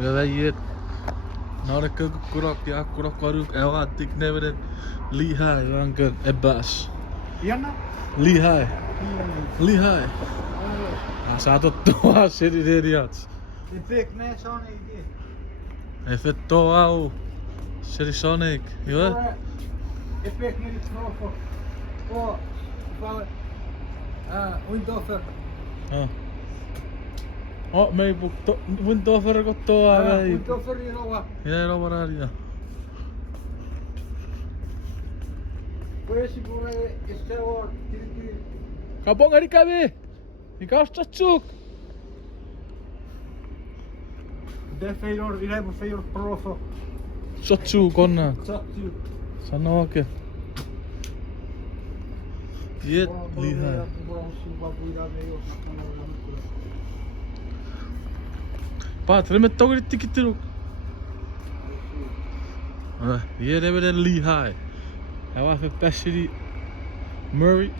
Ja, weet nou de kurak ja kurak waruk ewa tik never Lehi ranken ebas. Jana? Lehi. Lehi. Ah, sato toa seri deriats. De pik net zo'n idee. Even toa seri Sonic. Ja. De pik niet het knopen. Oh, van Windoffer. Ah. Oh, mee boek to Windoffer got toa wij. Windoffer hier al wat. Ja, ro bararia. Pues si por este or, kiri. Kapong ari kabe. Ikaw sa chuk. De feyor, die hebben feyor profo. Sotsu konna. Satsu. Sano ke. Yet Lehi. Patre met toch die ticket ook. Hier hebben we de Lehi. Hij was een passie Murray.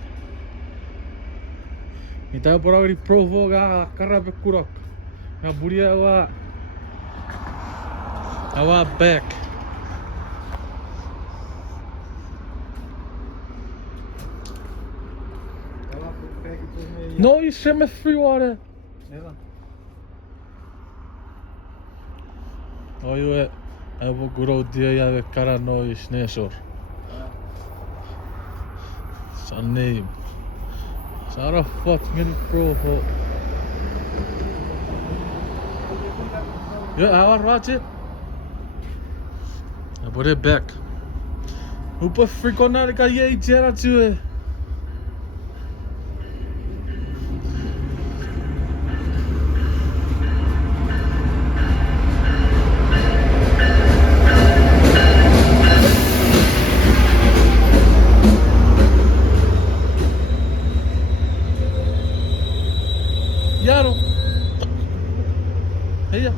Kita por ahí provo ga karabe kurak. Ga buria awa back. No, you send me free water. Oh, you have a good idea. You have a car noise, Nesor. It's a name. It's not a fucking profile. Yeah, I will watch it. I put it back. Hoe per freak on that guy je jera to Yaro. Hey.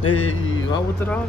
Hey, wat wordt er aan?